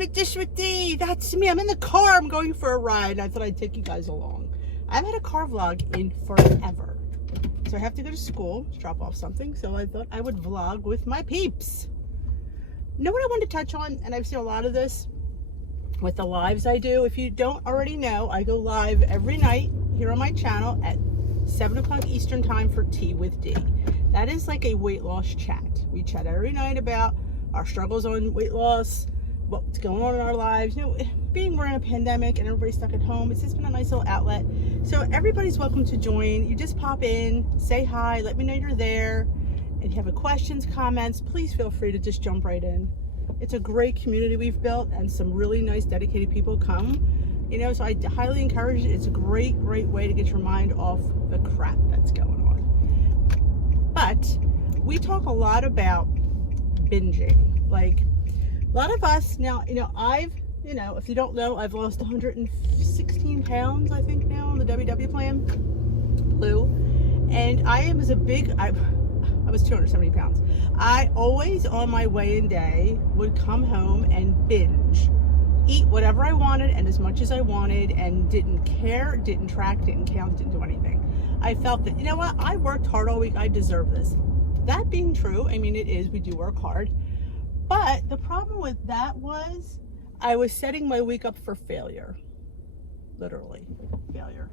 Ultimate Dish with D. That's me. I'm in the car. I'm going for a ride. I thought I'd take you guys along. I haven't had a car vlog in forever. So I have to go to school to drop off something. So I thought I would vlog with my peeps. You know what I wanted to touch on? And I've seen a lot of this with the lives I do. If you don't already know, I go live every night here on my channel at 7 o'clock Eastern time for Tea with D. That is like a weight loss chat. We chat every night about our struggles on weight loss, what's going on in our lives. You know, being we're in a pandemic and everybody's stuck at home, it's just been a nice little outlet. So everybody's welcome to join. You just pop in, say hi, let me know you're there. And if you have questions, comments, please feel free to just jump right in. It's a great community we've built and some really nice dedicated people come. You know, so I highly encourage it. It's a great way to get your mind off the crap that's going on. But we talk a lot about binging. Like a lot of us now, if you don't know, I've lost 116 pounds, I think now on the WW plan, blue. And I was 270 pounds. I always on my weigh-in day would come home and binge. Eat whatever I wanted and as much as I wanted and didn't care, didn't track, didn't count, didn't do anything. I felt that, you know what, I worked hard all week, I deserve this. That being true, I mean, it is, we do work hard. But the problem with that was I was setting my week up for failure. Literally, failure.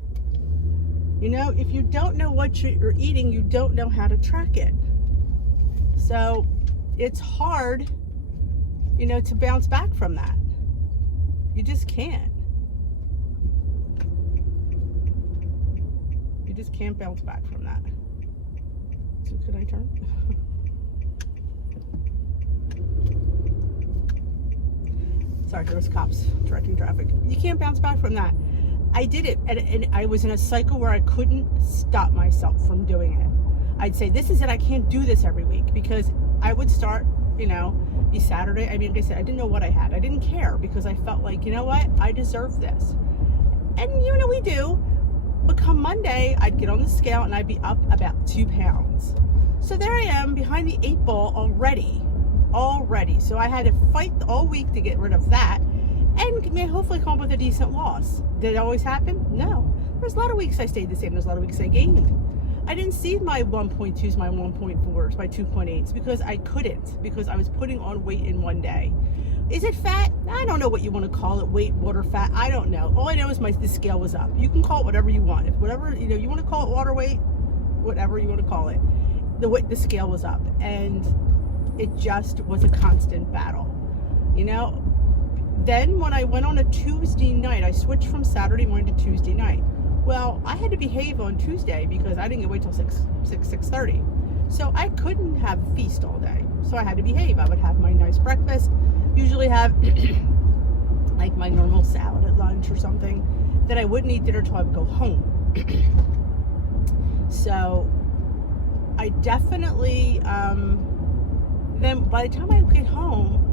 You know, if you don't know what you're eating, you don't know how to track it. So it's hard, to bounce back from that. You just can't. You just can't bounce back from that. So could I turn? Sorry, there was cops directing traffic. You can't bounce back from that. I did it, and I was in a cycle where I couldn't stop myself from doing it. I'd say, this is it, I can't do this every week, because I would start, be Saturday. I mean, like I said, I didn't know what I had. I didn't care, because I felt like, you know what, I deserve this. And we do. But come Monday, I'd get on the scale and I'd be up about 2 pounds. So there I am behind the 8 ball already. So I had to fight all week to get rid of that and hopefully come up with a decent loss. Did it always happen? No. There's a lot of weeks I stayed the same. There's a lot of weeks I gained. I didn't see my 1.2s, my 1.4s, my 2.8s because I couldn't, because I was putting on weight in one day. Is it fat? I don't know what you want to call it. Weight, water, fat. I don't know. All I know is the scale was up. You can call it whatever you want. If whatever, you want to call it water weight, whatever you want to call it. The scale was up, and it just was a constant battle. Then when I went on a Tuesday night, I switched from Saturday morning to Tuesday night. Well, I had to behave on Tuesday because I didn't get away till 6:30. So I couldn't have a feast all day. So I had to behave. I would have my nice breakfast, usually have like my normal salad at lunch or something. Then I wouldn't eat dinner till I would go home. So I definitely, then by the time I get home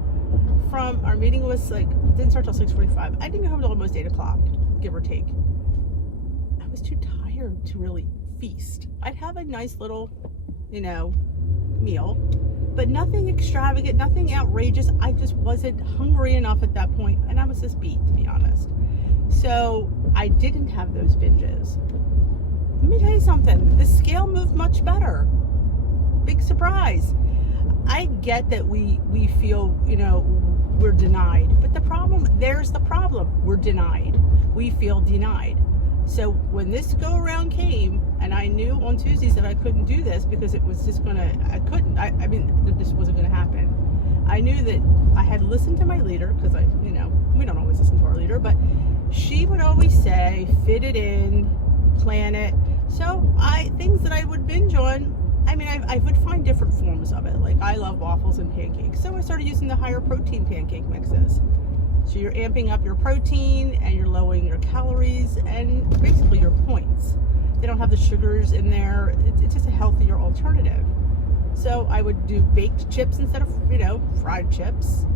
from, our meeting was didn't start till 6:45. I didn't get home till almost 8 o'clock, give or take. I was too tired to really feast. I'd have a nice little, meal, but nothing extravagant, nothing outrageous. I just wasn't hungry enough at that point, and I was just beat, to be honest. So I didn't have those binges. Let me tell you something. The scale moved much better. Big surprise. I get that we feel, we're denied, but there's the problem. We're denied. We feel denied. So when this go around came, and I knew on Tuesdays that I couldn't do this because it was just this wasn't gonna happen. I knew that I had listened to my leader, because we don't always listen to our leader, but she would always say, fit it in, plan it. So things that I would binge on, I would find different forms of it. Like I love waffles and pancakes. So I started using the higher protein pancake mixes. So you're amping up your protein and you're lowering your calories and basically your points. They don't have the sugars in there. It's just a healthier alternative. So I would do baked chips instead of, fried chips.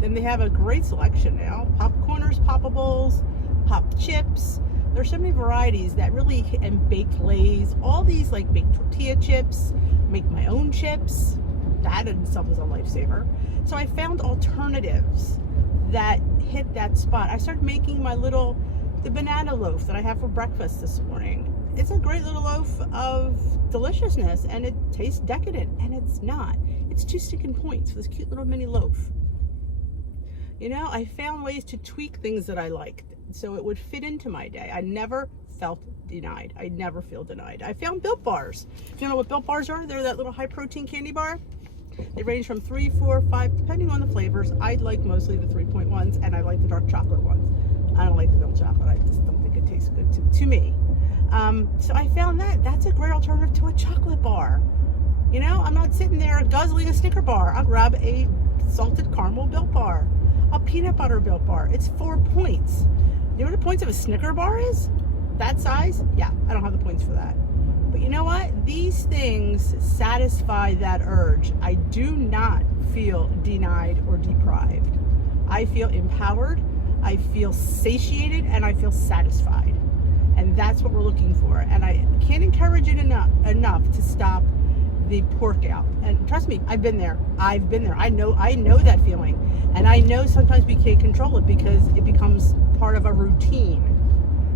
Then they have a great selection now. Popcorners, poppables, popped chips. There's so many varieties that really, and baked Lays, all these like baked tortilla chips, make my own chips. That in itself is a lifesaver. So I found alternatives that hit that spot. I started making the banana loaf that I have for breakfast this morning. It's a great little loaf of deliciousness, and it tastes decadent, and it's not. It's 2 sticking points for this cute little mini loaf. You know, I found ways to tweak things that I liked so it would fit into my day. I never felt denied. I never feel denied. I found Built Bars. Do you know what Built Bars are? They're that little high protein candy bar. They range from 3, 4, 5, depending on the flavors. I like mostly the 3-point ones, and I like the dark chocolate ones. I don't like the milk chocolate. I just don't think it tastes good to me. So I found that's a great alternative to a chocolate bar. You know, I'm not sitting there guzzling a Snicker bar. I'll grab a salted caramel Built Bar, a peanut butter Built Bar. It's 4 points. You know what the points of a Snicker bar is? That size? Yeah, I don't have the points for that. But you know what? These things satisfy that urge. I do not feel denied or deprived. I feel empowered, I feel satiated, and I feel satisfied. And that's what we're looking for. And I can't encourage it enough to stop the pork out. And trust me, I've been there. I know that feeling. And I know sometimes we can't control it because it becomes part of a routine.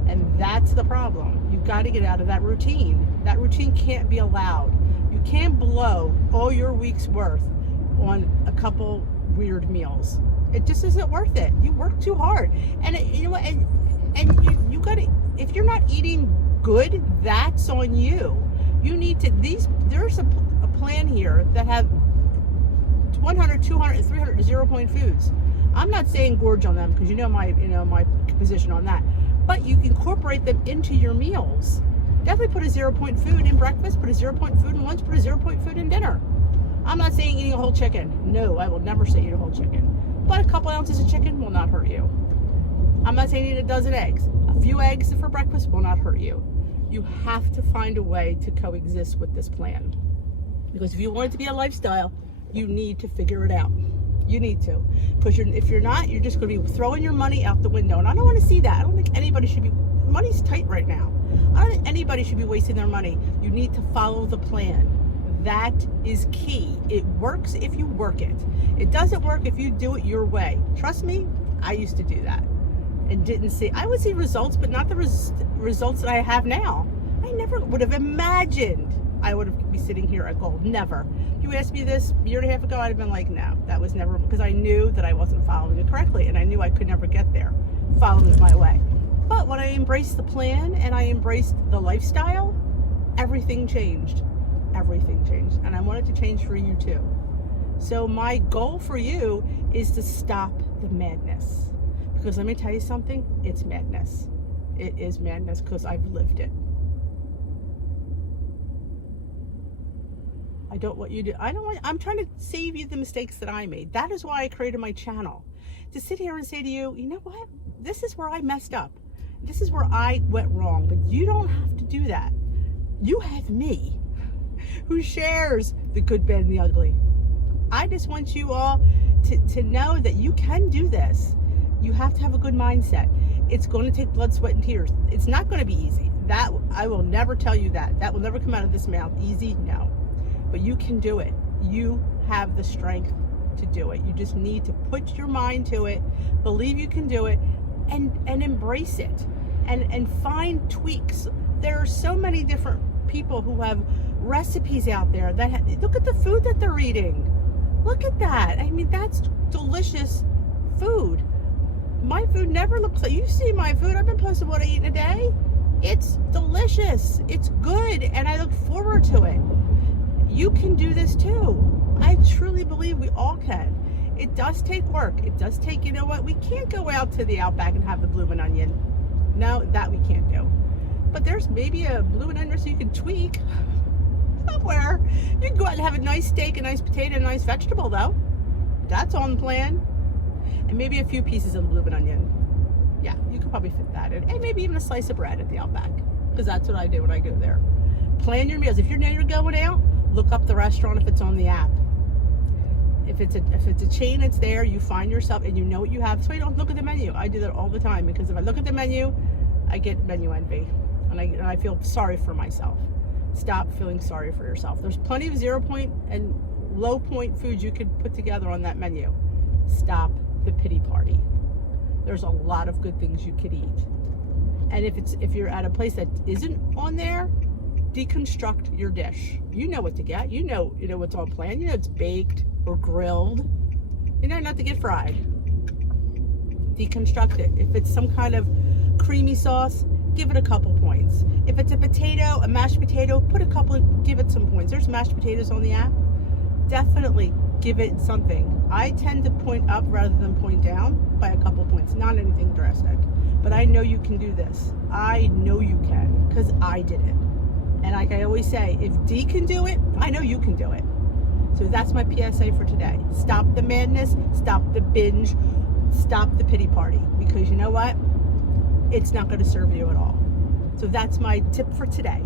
And that's the problem. You've got to get out of that routine. That routine can't be allowed. You can't blow all your week's worth on a couple weird meals. It just isn't worth it. You work too hard. And you know what? And you got to, if you're not eating good, that's on you. You need to, there's a plan here that have 100, 200, and 300 0-point foods. I'm not saying gorge on them because you know my position on that. But you can incorporate them into your meals. Definitely put a 0-point food in breakfast, put a 0-point food in lunch, put a 0-point food in dinner. I'm not saying eating a whole chicken. No, I will never say eat a whole chicken. But a couple ounces of chicken will not hurt you. I'm not saying eat a dozen eggs. A few eggs for breakfast will not hurt you. You have to find a way to coexist with this plan. Because if you want it to be a lifestyle, you need to figure it out. You need to. Because if you're not, you're just going to be throwing your money out the window. And I don't want to see that. I don't think anybody should be, money's tight right now. I don't think anybody should be wasting their money. You need to follow the plan. That is key. It works if you work it. It doesn't work if you do it your way. Trust me, I used to do that. And I would see results, but not the results that I have now. I never would have imagined I would be sitting here at gold. Never. If you asked me this a year and a half ago, I'd have been like, no, that was never, because I knew that I wasn't following it correctly, and I knew I could never get there following it my way. But when I embraced the plan and I embraced the lifestyle, everything changed. Everything changed. And I want it to change for you too. So my goal for you is to stop the madness. Because let me tell you something, it's madness. It is madness because I've lived it. I don't want you to, I'm trying to save you the mistakes that I made. That is why I created my channel. To sit here and say to you, you know what? This is where I messed up. This is where I went wrong. But you don't have to do that. You have me, who shares the good, bad, and the ugly. I just want you all to know that you can do this. You have to have a good mindset. It's going to take blood, sweat, and tears. It's not going to be easy. That I will never tell you that. That will never come out of this mouth. Easy? No. But you can do it. You have the strength to do it. You just need to put your mind to it, believe you can do it, and embrace it. And find tweaks. There are so many different people who have recipes out there that look at the food that they're eating. Look at that. I mean, that's delicious food. My food never looks like, you see my food, I've been posting what I eat in a day. It's delicious, it's good, and I look forward to it. You can do this too. I truly believe we all can. It does take work. It does take, you know what, we can't go out to the Outback and have the bloomin' onion. No, that we can't do. But there's maybe a bloomin' onion so you can tweak somewhere. You can go out and have a nice steak, a nice potato, a nice vegetable though. That's on the plan. And maybe a few pieces of bloomin' onion. Yeah, you could probably fit that in. And maybe even a slice of bread at the Outback. Because that's what I do when I go there. Plan your meals. If you're going out, look up the restaurant if it's on the app. If it's a chain, it's there. You find yourself and you know what you have. So you don't look at the menu. I do that all the time because if I look at the menu, I get menu envy. And I feel sorry for myself. Stop feeling sorry for yourself. There's plenty of 0-point and low-point foods you could put together on that menu. Stop the pity party. There's a lot of good things you could eat. And if you're at a place that isn't on there, deconstruct your dish. You know what to get. You know what's on plan. You know it's baked or grilled. You know not to get fried. Deconstruct it. If it's some kind of creamy sauce, give it a couple points. If it's a potato, a mashed potato, give it some points. There's mashed potatoes on the app. Definitely give it something. I tend to point up rather than point down by a couple points. Not anything drastic. But I know you can do this. I know you can, because I did it. And like I always say, if D can do it, I know you can do it. So that's my PSA for today. Stop the madness, stop the binge, stop the pity party. Because you know what? It's not going to serve you at all. So that's my tip for today.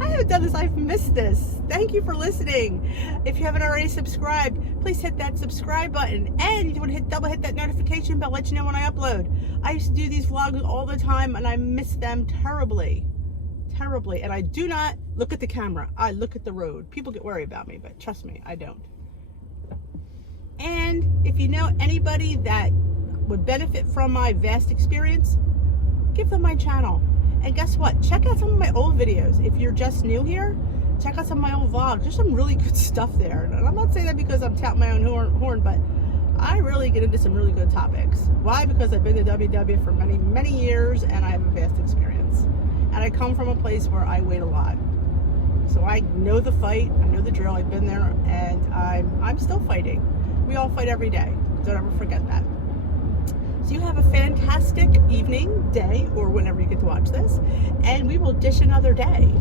I haven't done this. I've missed this. Thank you for listening. If you haven't already subscribed, please hit that subscribe button. And you want to double hit that notification bell, let you know when I upload. I used to do these vlogs all the time and I miss them terribly. Terribly. And I do not look at the camera. I look at the road. People get worried about me, but trust me, I don't. And if you know anybody that would benefit from my vast experience, give them my channel. And guess what? Check out some of my old videos. If you're just new here, check out some of my old vlogs. There's some really good stuff there. And I'm not saying that because I'm touting my own horn, but I really get into some really good topics. Why? Because I've been to WW for many, many years and I have a vast experience. And I come from a place where I wait a lot. So I know the fight, I know the drill, I've been there, and I'm still fighting. We all fight every day. Don't ever forget that. So you have a fantastic evening, day, or whenever you get to watch this, and we will dish another day.